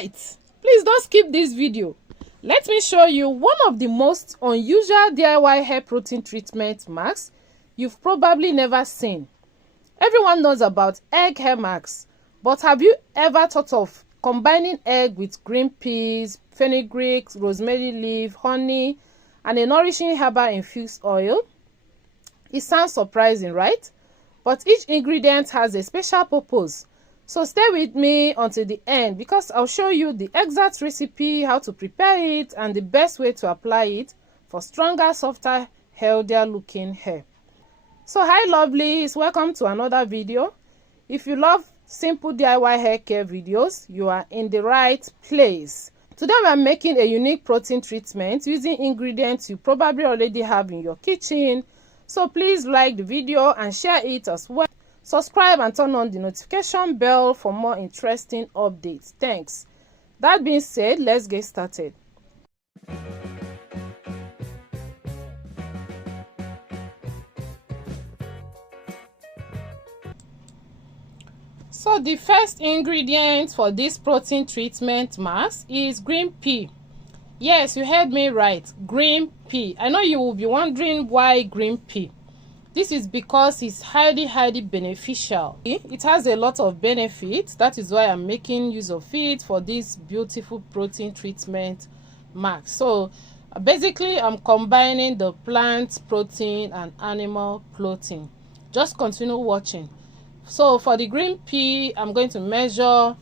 Wait, please don't skip this video. Let me show you one of the most unusual DIY hair protein treatment masks you've probably never seen. Everyone knows about egg hair masks, but have you ever thought of combining egg with green peas, fenugreek, rosemary leaf, honey, and a nourishing herbal infused oil? It sounds surprising, right? But each ingredient has a special purpose. So stay with me until the end because I'll show you the exact recipe, how to prepare it, and the best way to apply it for stronger, softer, healthier looking hair. So hi lovelies, welcome to another video. If you love simple DIY hair care videos, you are in the right place. Today we are making a unique protein treatment using ingredients you probably already have in your kitchen. So please like the video and share it as well. Subscribe and turn on the notification bell for more interesting updates. Thanks. That being said, let's get started. So the first ingredient for this protein treatment mask is green pea. Yes, you heard me right, green pea. I know you will be wondering why green pea. This is because it's highly beneficial. It has a lot of benefits. That is why I'm making use of it for this beautiful protein treatment mask. So basically I'm combining the plant protein and animal protein. Just continue watching. So for the green pea, I'm going to measure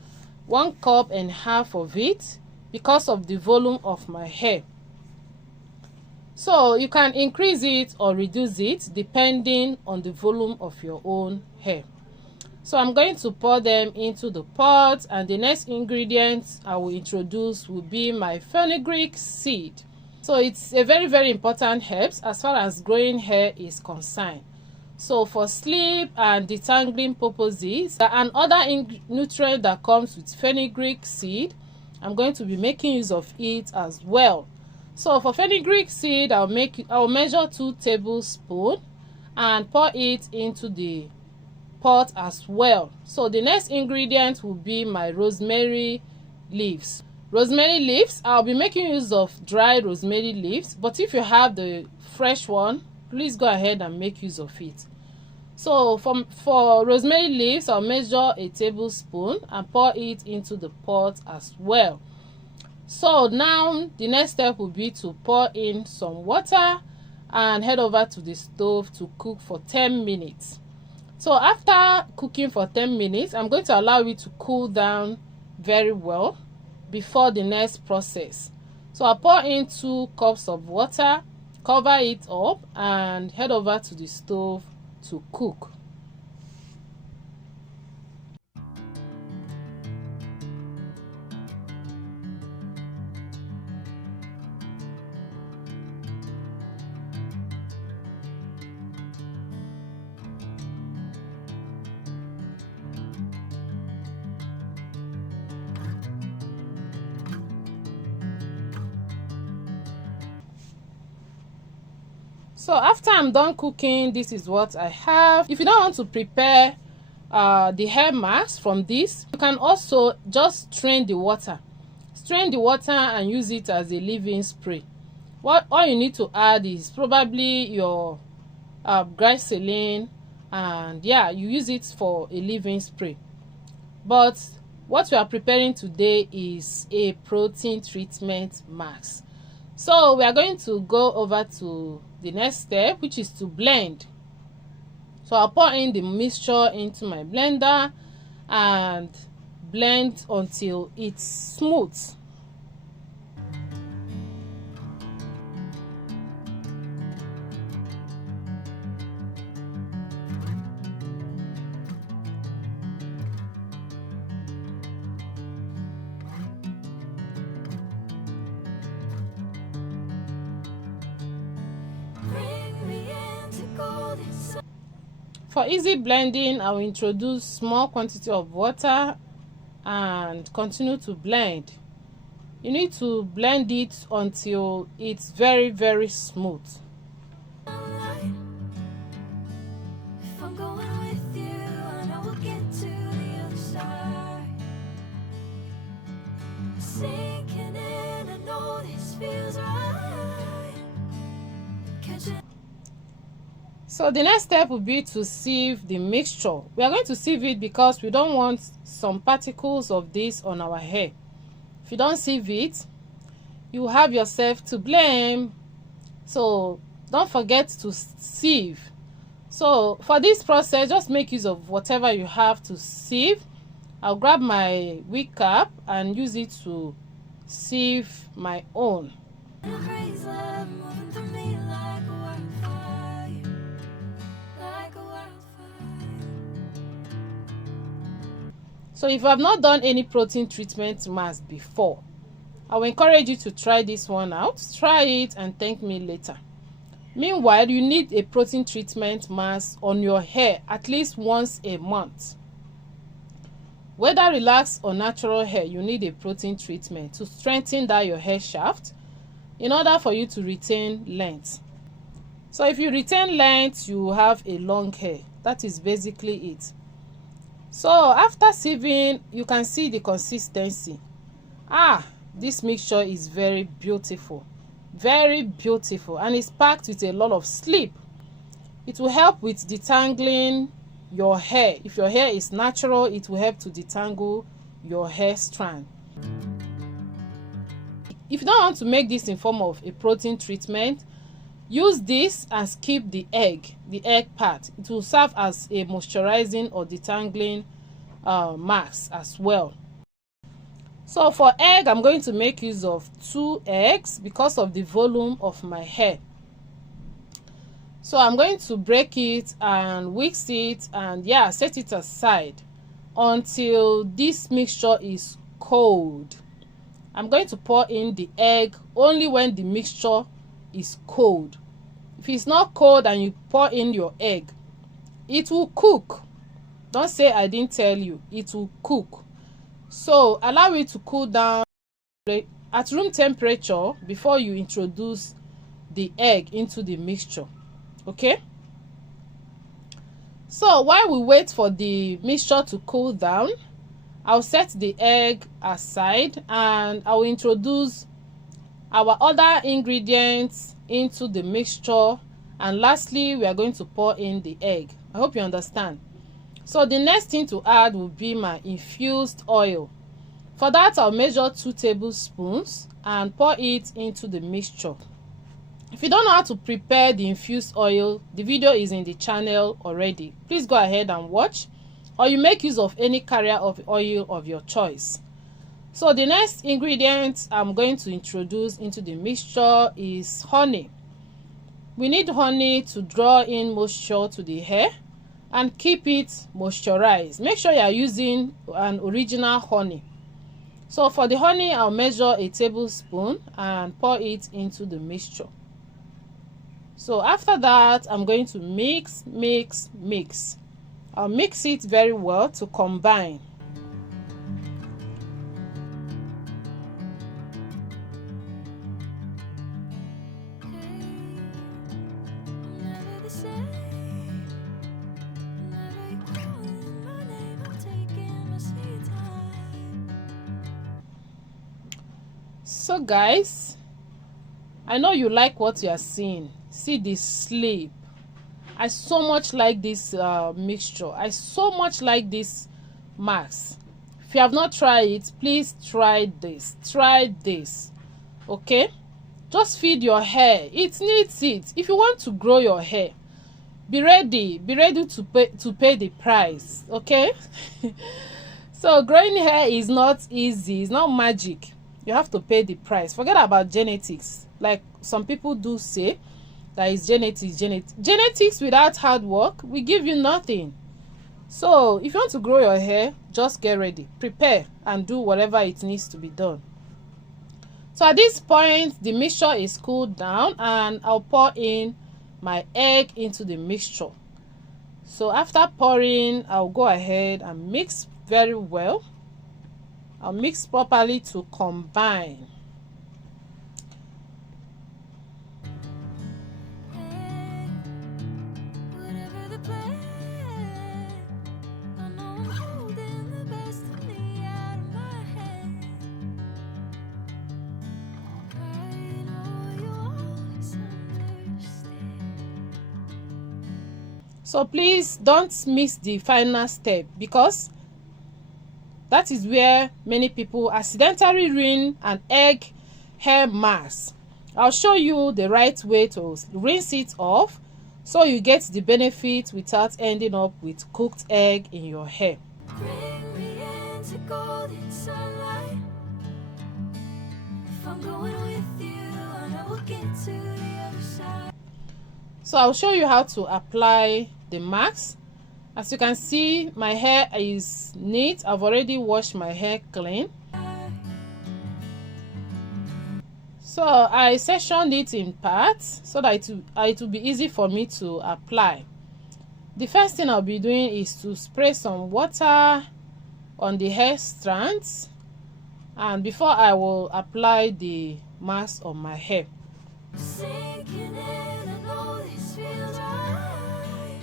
1.5 cups of it because of the volume of my hair. So you can increase it or reduce it depending on the volume of your own hair. So I'm going to pour them into the pot, and the next ingredient I will introduce will be my fenugreek seed. So it's a very important herb as far as growing hair is concerned. So for sleep and detangling purposes and other nutrient that comes with fenugreek seed, I'm going to be making use of it as well. So for fenugreek seed, I'll measure 2 tablespoons and pour it into the pot as well. So the next ingredient will be my rosemary leaves. Rosemary leaves, I'll be making use of dry rosemary leaves, but if you have the fresh one, please go ahead and make use of it. So for rosemary leaves, I'll measure 1 tablespoon and pour it into the pot as well. So now the next step will be to pour in some water and head over to the stove to cook for 10 minutes. So after cooking for 10 minutes, I'm going to allow it to cool down very well before the next process. So I'll pour in 2 cups of water, cover it up, and head over to the stove to cook. So after I'm done cooking, this is what I have. If you don't want to prepare the hair mask from this, you can also just strain the water. Strain the water and use it as a leave-in spray. All you need to add is probably your glycerin, and yeah, you use it for a leave-in spray. But what we are preparing today is a protein treatment mask. So we are going to go over to the next step, which is to blend. So I'll pour in the mixture into my blender and blend until it's smooth. For easy blending, I will introduce small quantity of water and continue to blend. You need to blend it until it's very smooth. sinking in, I know this feels right. So the next step will be to sieve the mixture. We are going to sieve it because we don't want some particles of this on our hair. If you don't sieve it, you have yourself to blame. So don't forget to sieve. So for this process, just make use of whatever you have to sieve. I'll grab my wig cap and use it to sieve my own. So if you have not done any protein treatment mask before, I will encourage you to try this one out. Try it and thank me later. Meanwhile, you need a protein treatment mask on your hair at least once a month. Whether relaxed or natural hair, you need a protein treatment to strengthen that your hair shaft in order for you to retain length. So if you retain length, you have a long hair. That is basically it. So after sieving, you can see the consistency. This mixture is very beautiful, and it's packed with a lot of sleep. It will help with detangling your hair. If your hair is natural, it will help to detangle your hair strand. If you don't want to make this in form of a protein treatment, use this and skip the egg part. It will serve as a moisturizing or detangling mask as well. So for egg, I'm going to make use of 2 eggs because of the volume of my hair. So I'm going to break it and whisk it and set it aside until this mixture is cold. I'm going to pour in the egg only when the mixture is cold. If it's not cold and you pour in your egg, it will cook. Don't say I didn't tell you. It will cook. So allow it to cool down at room temperature before you introduce the egg into the mixture. Okay? So while we wait for the mixture to cool down, I'll set the egg aside and I will introduce our other ingredients into the mixture, and lastly we are going to pour in the egg. I hope you understand. So the next thing to add will be my infused oil. For that, I'll measure 2 tablespoons and pour it into the mixture. If you don't know how to prepare the infused oil, the video is in the channel already. Please go ahead and watch, or you make use of any carrier of oil of your choice. So the next ingredient I'm going to introduce into the mixture is honey. We need honey to draw in moisture to the hair and keep it moisturized. Make sure you are using an original honey. So for the honey, I'll measure a tablespoon and pour it into the mixture. So after that, I'm going to mix. I'll mix it very well to combine. So guys, I know you like what you are seeing. See the sleep. I so much like this mixture. I so much like this mask. If you have not tried it, please try this. Try this. Okay? Just feed your hair. It needs it. If you want to grow your hair, be ready to pay the price. Okay? So growing hair is not easy. It's not magic. You have to pay the price. Forget about genetics. Like some people do say that is genetics without hard work will give you nothing. So if you want to grow your hair, just get ready, prepare, and do whatever it needs to be done. So at this point, the mixture is cooled down and I'll pour in my egg into the mixture. So after pouring, I'll go ahead and mix very well. I'll mix properly to combine. So please don't miss the final step, because that is where many people accidentally ruin an egg hair mask. I'll show you the right way to rinse it off so you get the benefit without ending up with cooked egg in your hair. Bring me into golden sunlight. If I'm going with you, I know we'll get to the other side. So I'll show you how to apply the mask. As you can see, my hair is neat. I've already washed my hair clean. So I sectioned it in parts so that it will be easy for me to apply. The first thing I'll be doing is to spray some water on the hair strands, and before I will apply the mask on my hair. Sinking in, I know this feels right.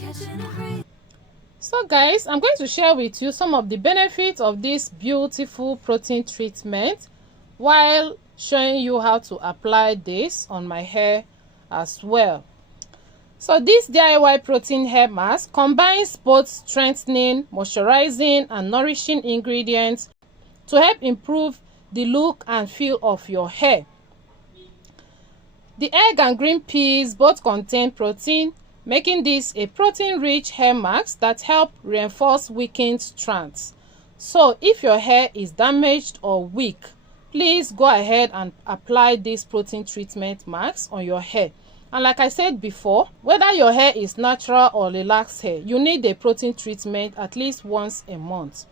Catching a breeze. So guys, I'm going to share with you some of the benefits of this beautiful protein treatment while showing you how to apply this on my hair as well. So this DIY protein hair mask combines both strengthening, moisturizing and nourishing ingredients to help improve the look and feel of your hair. The egg and green peas both contain protein, making this a protein-rich hair mask that help reinforce weakened strands. So if your hair is damaged or weak, please go ahead and apply this protein treatment mask on your hair. And like I said before, whether your hair is natural or relaxed hair, you need a protein treatment at least once a month.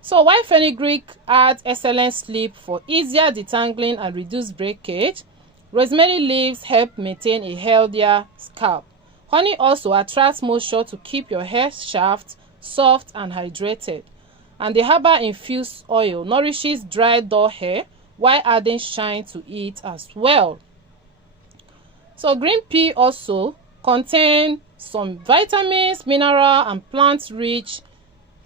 So while fenugreek adds excellent sleep for easier detangling and reduced breakage, rosemary leaves help maintain a healthier scalp. Honey also attracts moisture to keep your hair shaft soft and hydrated. And the herbal infused oil nourishes dry, dull hair while adding shine to it as well. So green pea also contain some vitamins, mineral and plant-rich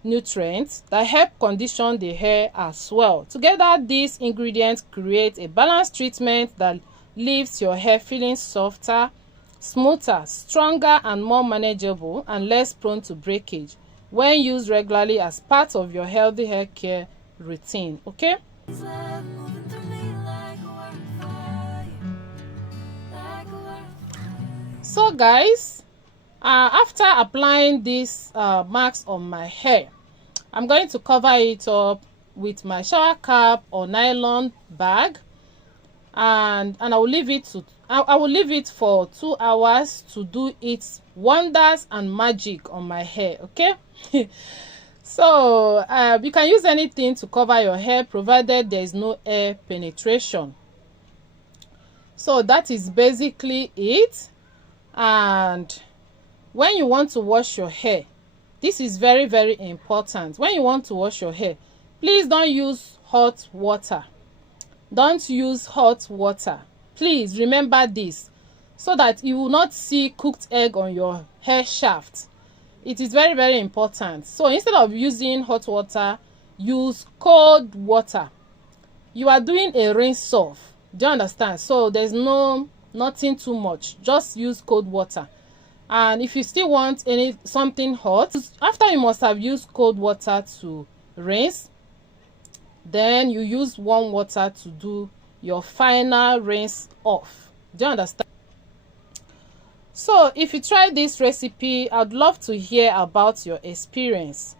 nutrients that help condition the hair as well. Together, these ingredients create a balanced treatment that leaves your hair feeling softer, smoother, stronger and more manageable and less prone to breakage when used regularly as part of your healthy hair care routine. Okay? These love moving through me like a wildfire, like a wildfire. So guys, after applying this mask on my hair, I'm going to cover it up with my shower cap or nylon bag, and I will leave it for 2 hours to do its wonders and magic on my hair. Okay. So you can use anything to cover your hair provided there is no air penetration. So that is basically it. And when you want to wash your hair, this is very, very important. When you want to wash your hair, please don't use hot water. Don't use hot water. Please remember this, so that you will not see cooked egg on your hair shaft. It is very, very important. So instead of using hot water, use cold water. You are doing a rinse off. Do you understand? So there's nothing too much. Just use cold water. And if you still want something hot, after you must have used cold water to rinse, then you use warm water to do your final rinse off. Do you understand? So if you try this recipe, I'd love to hear about your experience.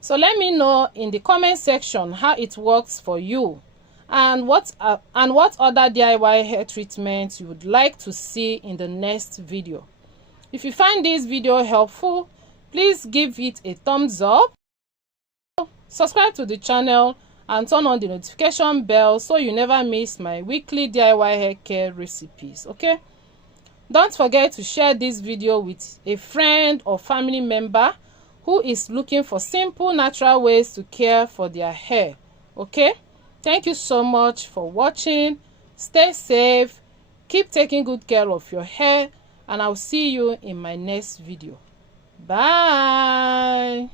So let me know in the comment section how it works for you, and what other DIY hair treatments you would like to see in the next video. If you find this video helpful, please give it a thumbs up, subscribe to the channel and turn on the notification bell so you never miss my weekly DIY hair care recipes. Okay? Don't forget to share this video with a friend or family member who is looking for simple, natural ways to care for their hair. Okay? Thank you so much for watching. Stay safe, keep taking good care of your hair, and I'll see you in my next video. Bye.